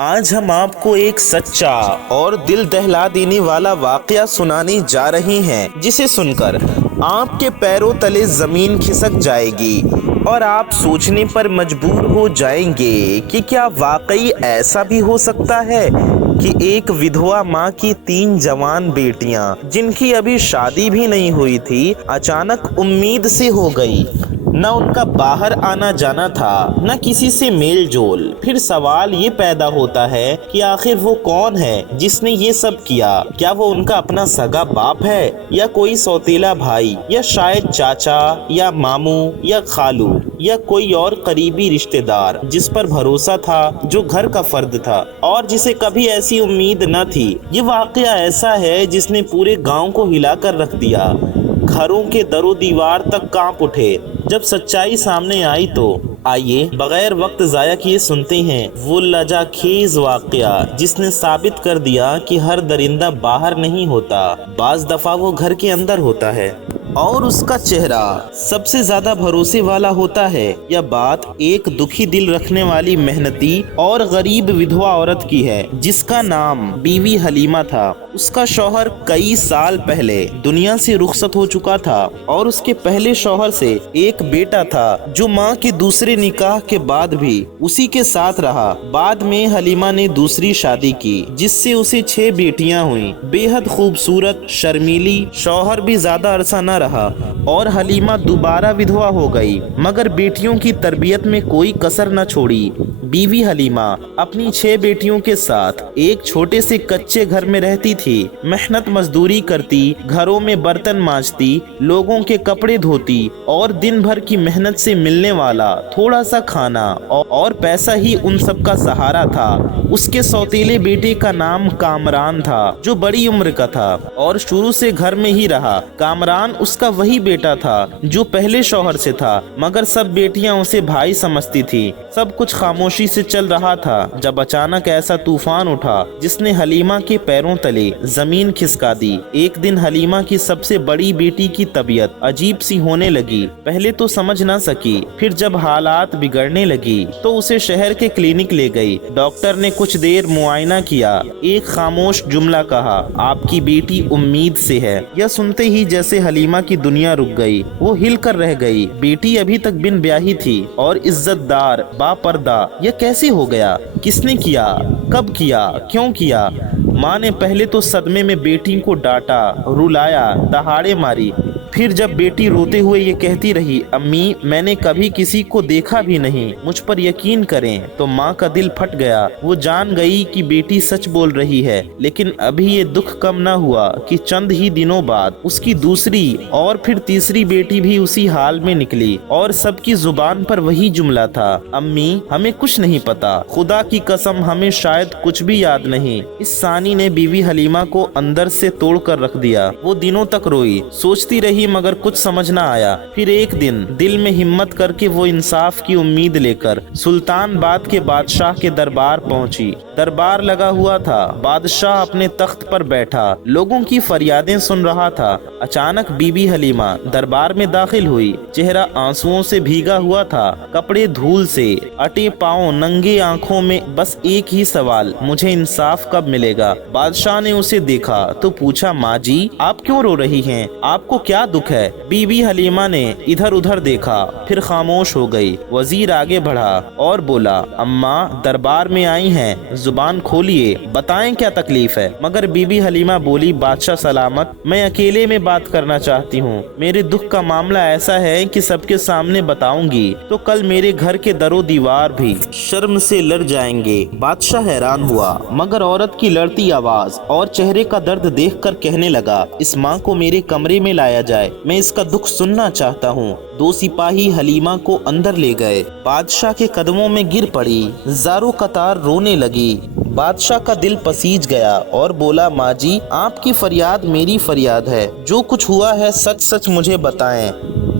آج ہم آپ کو ایک سچا اور دل دہلا دینے والا واقعہ سنانے جا رہے ہیں، جسے سن کر آپ کے پیروں تلے زمین کھسک جائے گی اور آپ سوچنے پر مجبور ہو جائیں گے کہ کیا واقعی ایسا بھی ہو سکتا ہے کہ ایک ودھوا ماں کی 3 جوان بیٹیاں، جن کی ابھی شادی بھی نہیں ہوئی تھی، اچانک امید سے ہو گئی۔ نہ ان کا باہر آنا جانا تھا، نہ کسی سے میل جول۔ پھر سوال یہ پیدا ہوتا ہے کہ آخر وہ کون ہے جس نے یہ سب کیا؟ کیا وہ ان کا اپنا سگا باپ ہے، یا کوئی سوتیلا بھائی، یا شاید چاچا یا ماموں یا خالو، یا کوئی اور قریبی رشتہ دار جس پر بھروسہ تھا، جو گھر کا فرد تھا اور جسے کبھی ایسی امید نہ تھی۔ یہ واقعہ ایسا ہے جس نے پورے گاؤں کو ہلا کر رکھ دیا، گھروں کے در و دیوار تک کانپ اٹھے۔ جب سچائی سامنے آئی تو آئیے بغیر وقت ضائع کیے سنتے ہیں وہ لجا خیز واقعہ جس نے ثابت کر دیا کہ ہر درندہ باہر نہیں ہوتا، بعض دفعہ وہ گھر کے اندر ہوتا ہے اور اس کا چہرہ سب سے زیادہ بھروسے والا ہوتا ہے۔ یہ بات ایک دکھی دل رکھنے والی محنتی اور غریب ودھوا عورت کی ہے، جس کا نام بیوی حلیمہ تھا۔ اس کا شوہر کئی سال پہلے دنیا سے رخصت ہو چکا تھا اور اس کے پہلے شوہر سے ایک بیٹا تھا، جو ماں کے دوسرے نکاح کے بعد بھی اسی کے ساتھ رہا۔ بعد میں حلیمہ نے دوسری شادی کی، جس سے اسے 6 بیٹیاں ہوئیں، بے حد خوبصورت، شرمیلی۔ شوہر بھی زیادہ عرصہ نہ رہا اور حلیمہ دوبارہ ودھوا ہو گئی، مگر بیٹیوں کی تربیت میں کوئی کسر نہ چھوڑی۔ بیوی حلیمہ اپنی 6 بیٹیوں کے ساتھ ایک چھوٹے سے کچے گھر میں رہتی تھی، محنت مزدوری کرتی، گھروں میں برتن مانجتی، لوگوں کے کپڑے دھوتی اور دن بھر کی محنت سے ملنے والا تھوڑا سا کھانا اور پیسہ ہی ان سب کا سہارا تھا۔ اس کے سوتیلے بیٹے کا نام کامران تھا، جو بڑی عمر کا تھا اور شروع سے گھر میں ہی رہا۔ کامران اس کا وہی بیٹا تھا جو پہلے شوہر سے تھا، مگر سب بیٹیاں اسے بھائی سمجھتی تھی۔ سب کچھ خاموشی سے چل رہا تھا جب اچانک ایسا طوفان اٹھا جس نے حلیمہ کے پیروں تلے زمین کھسکا دی۔ ایک دن حلیمہ کی سب سے بڑی بیٹی کی طبیعت عجیب سی ہونے لگی۔ پہلے تو سمجھ نہ سکی، پھر جب حالات بگڑنے لگی تو اسے شہر کے کلینک لے گئی۔ ڈاکٹر نے کچھ دیر معائنہ کیا، ایک خاموش جملہ کہا، آپ کی بیٹی امید سے ہے۔ یہ سنتے ہی جیسے حلیمہ کی دنیا رک گئی، وہ ہل کر رہ گئی۔ بیٹی ابھی تک بن بیاہی تھی اور عزت دار، با پردہ۔ یہ کیسے ہو گیا؟ کس نے کیا؟ کب کیا؟ کیوں کیا؟ ماں نے پہلے تو صدمے میں بیٹی کو ڈانٹا، رلایا، دہاڑے ماری۔ پھر جب بیٹی روتے ہوئے یہ کہتی رہی، امی میں نے کبھی کسی کو دیکھا بھی نہیں، مجھ پر یقین کریں، تو ماں کا دل پھٹ گیا۔ وہ جان گئی کہ بیٹی سچ بول رہی ہے، لیکن ابھی یہ دکھ کم نہ ہوا کہ چند ہی دنوں بعد اس کی دوسری اور پھر تیسری بیٹی بھی اسی حال میں نکلی اور سب کی زبان پر وہی جملہ تھا، امی ہمیں کچھ نہیں پتا، خدا کی قسم ہمیں شاید کچھ بھی یاد نہیں۔ اس ثانی نے بیوی حلیمہ کو اندر سے توڑ کر رکھ دیا۔ وہ دنوں تک روئی، سوچتی رہی، مگر کچھ سمجھ نہ آیا۔ پھر ایک دن دل میں ہمت کر کے وہ انصاف کی امید لے کر سلطان باد کے بادشاہ کے دربار پہنچی۔ دربار لگا ہوا تھا، بادشاہ اپنے تخت پر بیٹھا، لوگوں کی فریادیں سن رہا تھا۔ اچانک بی بی حلیمہ دربار میں داخل ہوئی، چہرہ آنسوؤں سے بھیگا ہوا تھا، کپڑے دھول سے، اٹے پاؤں، ننگے آنکھوں میں بس ایک ہی سوال، مجھے انصاف کب ملے گا؟ بادشاہ نے اسے دیکھا تو پوچھا، ماں جی آپ کیوں رو رہی ہیں؟ آپ کو کیا دکھ ہے؟ بی بی حلیمہ نے ادھر ادھر دیکھا، پھر خاموش ہو گئی۔ وزیر آگے بڑھا اور بولا، اماں دربار میں آئی ہیں، زبان کھولیے، بتائیں کیا تکلیف ہے؟ مگر بی بی حلیمہ بولی، بادشاہ سلامت، میں اکیلے میں بات کرنا چاہتی ہوں۔ میرے دکھ کا معاملہ ایسا ہے کہ سب کے سامنے بتاؤں گی تو کل میرے گھر کے در و دیوار بھی شرم سے لڑ جائیں گے۔ بادشاہ حیران ہوا، مگر عورت کی لڑتی آواز اور چہرے کا درد دیکھ کر کہنے لگا، اس ماں کو میرے کمرے میں لایا جائے، میں اس کا دکھ سننا چاہتا ہوں۔ 2 سپاہی حلیمہ کو اندر لے گئے، بادشاہ کے قدموں میں گر پڑی، زاروں قطار رونے لگی۔ بادشاہ کا دل پسیج گیا اور بولا، ماں جی آپ کی فریاد میری فریاد ہے، جو کچھ ہوا ہے سچ سچ مجھے بتائیں۔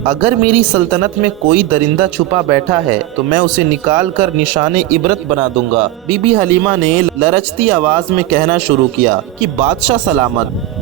اگر میری سلطنت میں کوئی درندہ چھپا بیٹھا ہے تو میں اسے نکال کر نشان عبرت بنا دوں گا۔ بی بی حلیمہ نے لرزتی آواز میں کہنا شروع کیا کہ بادشاہ سلامت،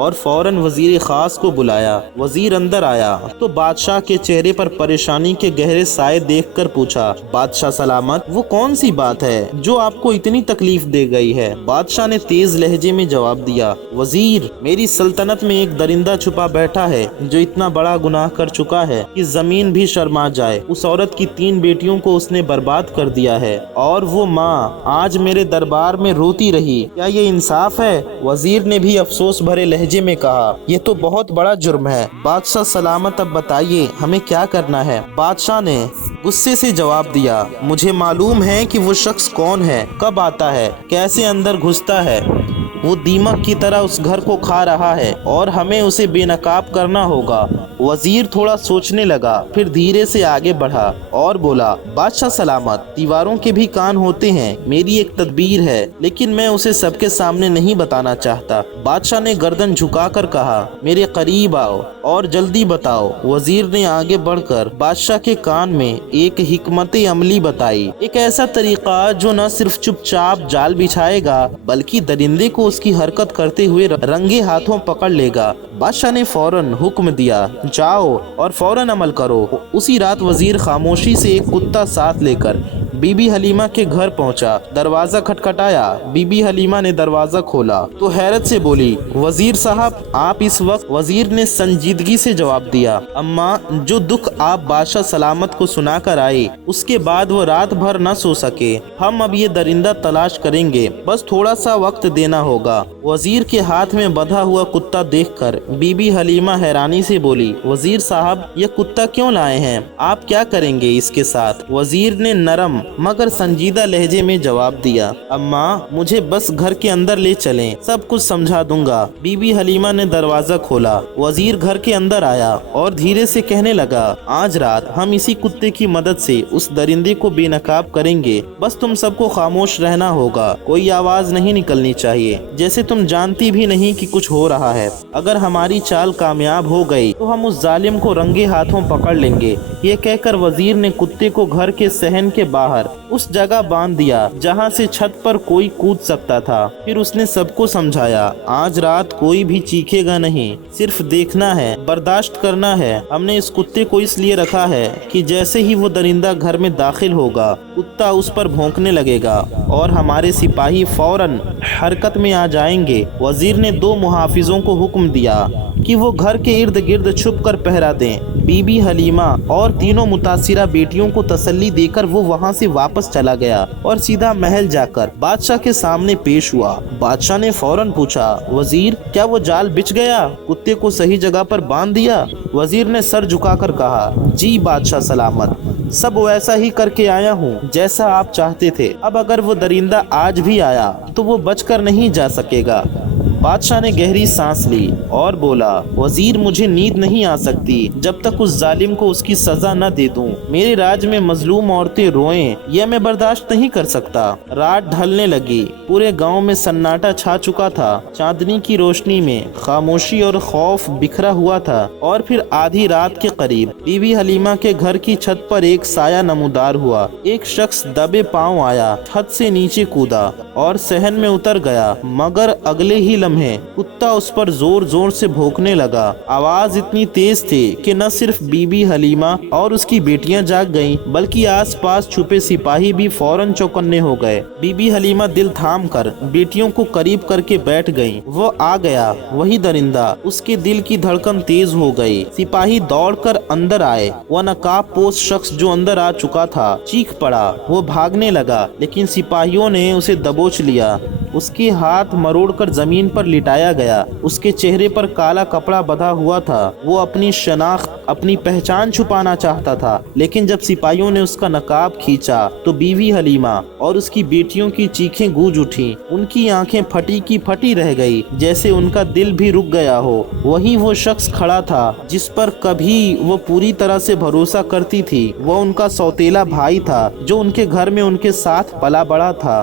اور فوراً وزیر خاص کو بلایا۔ وزیر اندر آیا تو بادشاہ کے چہرے پر پریشانی کے گہرے سائے دیکھ کر پوچھا، بادشاہ سلامت، وہ کون سی بات ہے جو آپ کو اتنی تکلیف دے گئی ہے؟ بادشاہ نے تیز لہجے میں جواب دیا، وزیر، میری سلطنت میں ایک درندہ چھپا بیٹھا ہے جو اتنا بڑا گناہ کر چکا ہے کہ زمین بھی شرما جائے۔ اس عورت کی 3 بیٹیوں کو اس نے برباد کر دیا ہے اور وہ ماں آج میرے دربار میں روتی رہی۔ کیا یہ انصاف ہے؟ وزیر نے بھی افسوس بھرے لہجے میں کہا، یہ تو بہت بڑا جرم ہے۔ بادشاہ سلامت، اب بتائیے ہمیں کیا کرنا ہے؟ بادشاہ نے غصے سے جواب دیا، مجھے معلوم ہے کہ وہ شخص کون ہے، کب آتا ہے، کیسے اندر گھستا ہے۔ وہ دیمک کی طرح اس گھر کو کھا رہا ہے اور ہمیں اسے بے نقاب کرنا ہوگا۔ وزیر تھوڑا سوچنے لگا، پھر دھیرے سے آگے بڑھا اور بولا، بادشاہ سلامت، دیواروں کے بھی کان ہوتے ہیں، میری ایک تدبیر ہے لیکن میں اسے سب کے سامنے نہیں بتانا چاہتا۔ بادشاہ نے گردن جھکا کر کہا، میرے قریب آؤ اور جلدی بتاؤ۔ وزیر نے آگے بڑھ کر بادشاہ کے کان میں ایک حکمت عملی بتائی، ایک ایسا طریقہ جو نہ صرف چپ چاپ جال بچھائے گا بلکہ درندے کو اس کی حرکت کرتے ہوئے رنگے ہاتھوں پکڑ لے گا۔ بادشاہ نے فوراً حکم دیا، جاؤ اور فوراً عمل کرو۔ اسی رات وزیر خاموشی سے ایک کتا ساتھ لے کر بی بی حلیمہ کے گھر پہنچا۔ دروازہ کھٹکھٹایا، بی بی حلیمہ نے دروازہ کھولا تو حیرت سے بولی، وزیر صاحب، آپ اس وقت؟ وزیر نے سنجیدگی سے جواب دیا، اماں، جو دکھ آپ بادشاہ سلامت کو سنا کر آئے اس کے بعد وہ رات بھر نہ سو سکے۔ ہم اب یہ درندہ تلاش کریں گے، بس تھوڑا سا وقت دینا ہوگا۔ وزیر کے ہاتھ میں بندھا ہوا کتا دیکھ کر بی بی حلیمہ حیرانی سے بولی، وزیر صاحب، یہ کتا کیوں لائے ہیں؟ آپ کیا کریں گے اس کے ساتھ؟ وزیر نے نرم مگر سنجیدہ لہجے میں جواب دیا، اماں، مجھے بس گھر کے اندر لے چلیں، سب کچھ سمجھا دوں گا۔ بی بی حلیمہ نے دروازہ کھولا، وزیر گھر کے اندر آیا اور دھیرے سے کہنے لگا، آج رات ہم اسی کتے کی مدد سے اس درندے کو بے نقاب کریں گے، بس تم سب کو خاموش رہنا ہوگا، کوئی آواز نہیں نکلنی چاہیے، جیسے تم جانتی بھی نہیں کہ کچھ ہو رہا ہے۔ اگر ہماری چال کامیاب ہو گئی تو ہم اس ظالم کو رنگے ہاتھوں پکڑ لیں گے۔ یہ کہہ کر وزیر نے کتے کو گھر کے صحن کے باہر اس جگہ باندھ دیا جہاں سے چھت پر کوئی کود سکتا تھا۔ پھر اس نے سب کو سمجھایا، آج رات کوئی بھی چیخے گا نہیں، صرف دیکھنا ہے، برداشت کرنا ہے۔ ہم نے اس کتے کو اس لیے رکھا ہے کہ جیسے ہی وہ درندہ گھر میں داخل ہوگا کتا اس پر بھونکنے لگے گا اور ہمارے سپاہی فوراً حرکت میں آ جائیں گے۔ وزیر نے 2 محافظوں کو حکم دیا کہ وہ گھر کے ارد گرد چھپ کر پہرا دیں۔ بی بی حلیمہ اور تینوں متاثرہ بیٹیوں کو تسلی دے کر وہ وہاں سے واپس چلا گیا اور سیدھا محل جا کر بادشاہ کے سامنے پیش ہوا۔ بادشاہ نے فوراً پوچھا، وزیر، کیا وہ جال بچھ گیا؟ کتے کو صحیح جگہ پر باندھ دیا؟ وزیر نے سر جھکا کر کہا، جی بادشاہ سلامت، سب ویسا ہی کر کے آیا ہوں جیسا آپ چاہتے تھے۔ اب اگر وہ درندہ آج بھی آیا تو وہ بچ کر نہیں جا سکے گا۔ بادشاہ نے گہری سانس لی اور بولا، وزیر، مجھے نیند نہیں آ سکتی جب تک اس ظالم کو اس کی سزا نہ دے دوں۔ میرے راج میں مظلوم عورتیں روئیں یہ میں برداشت نہیں کر سکتا۔ رات ڈھلنے لگی، پورے گاؤں میں سناٹا چھا چکا تھا۔ چاندنی کی روشنی میں خاموشی اور خوف بکھرا ہوا تھا اور پھر آدھی رات کے قریب بی بی حلیمہ کے گھر کی چھت پر ایک سایہ نمودار ہوا۔ ایک شخص دبے پاؤں آیا، چھت سے نیچے کودا اور صحن میں اتر گیا، مگر اگلے ہی لمحے کتا اس پر زور زور سے بھونکنے لگا۔ آواز اتنی تیز تھی کہ نہ صرف بی بی حلیمہ اور اس کی بیٹیاں جاگ گئیں بلکہ آس پاس چھپے سپاہی بھی فوراً چوکنے ہو گئے۔ بی بی حلیمہ دل تھام کر بیٹیوں کو قریب کر کے بیٹھ گئیں۔ وہ آ گیا، وہی درندہ۔ اس کے دل کی دھڑکن تیز ہو گئی۔ سپاہی دوڑ کر اندر آئے۔ وہ نقاب پوش شخص جو اندر آ چکا تھا چیخ پڑا۔ وہ بھاگنے لگا لیکن سپاہیوں نے اسے دبوچ لیا۔ اس کے ہاتھ مروڑ کر زمین پر لٹایا گیا۔ اس کے چہرے پر کالا کپڑا بندھا ہوا تھا۔ وہ اپنی شناخت، اپنی پہچان چھپانا چاہتا تھا، لیکن جب سپاہیوں نے اس کا نقاب کھینچا تو بیوی حلیمہ اور اس کی بیٹیوں کی چیخیں گونج اٹھی۔ ان کی آنکھیں پھٹی کی پھٹی رہ گئی، جیسے ان کا دل بھی رک گیا ہو۔ وہی وہ شخص کھڑا تھا جس پر کبھی وہ پوری طرح سے بھروسہ کرتی تھی۔ وہ ان کا سوتیلا بھائی تھا جو ان کے گھر میں ان کے ساتھ پلا بڑا تھا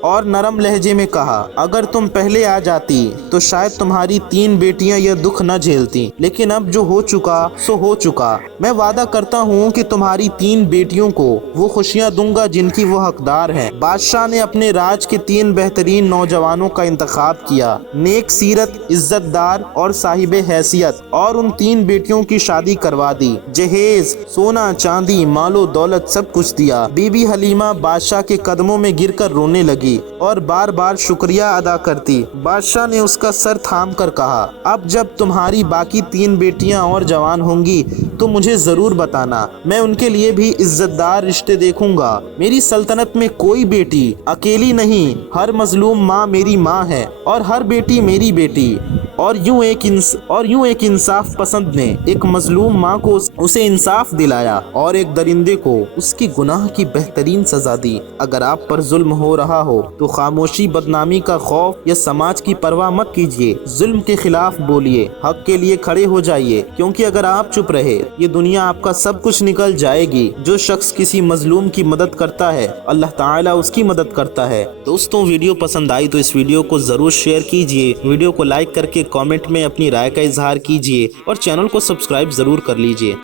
اور نرم لہجے میں کہا اگر تم پہلے آ جاتی تو شاید تمہاری 3 بیٹیاں یہ دکھ نہ جھیلتی، لیکن اب جو ہو چکا سو ہو چکا۔ میں وعدہ کرتا ہوں کہ تمہاری 3 بیٹیوں کو وہ خوشیاں دوں گا جن کی وہ حقدار ہیں۔ بادشاہ نے اپنے راج کے 3 بہترین نوجوانوں کا انتخاب کیا، نیک سیرت، عزت دار اور صاحب حیثیت، اور ان 3 بیٹیوں کی شادی کروا دی۔ جہیز، سونا چاندی، مال و دولت سب کچھ دیا۔ بی بی حلیمہ بادشاہ کے قدموں میں گر کر رونے لگی اور بار بار شکریہ ادا کرتی۔ بادشاہ نے اس کا سر تھام کر کہا اب جب تمہاری باقی 3 بیٹیاں اور جوان ہوں گی تو مجھے ضرور بتانا، میں ان کے لیے بھی عزت دار رشتے دیکھوں گا۔ میری سلطنت میں کوئی بیٹی اکیلی نہیں، ہر مظلوم ماں میری ماں ہے اور ہر بیٹی میری بیٹی۔ اور یوں ایک انصاف پسند نے ایک مظلوم ماں کو اسے انصاف دلایا اور ایک درندے کو اس کی گناہ کی بہترین سزا دی۔ اگر آپ پر ظلم ہو رہا ہو تو خاموشی، بدنامی کا خوف یا سماج کی پرواہ مت کیجیے، ظلم کے خلاف بولیے، حق کے لیے کھڑے ہو جائیے، کیونکہ اگر آپ چپ رہے یہ دنیا آپ کا سب کچھ نکل جائے گی۔ جو شخص کسی مظلوم کی مدد کرتا ہے اللہ تعالیٰ اس کی مدد کرتا ہے۔ دوستوں ویڈیو پسند آئی تو اس ویڈیو کو ضرور شیئر کیجیے، ویڈیو کو لائک کر کے کامنٹ میں اپنی رائے کا اظہار کیجیے اور چینل کو سبسکرائب ضرور کر لیجیے۔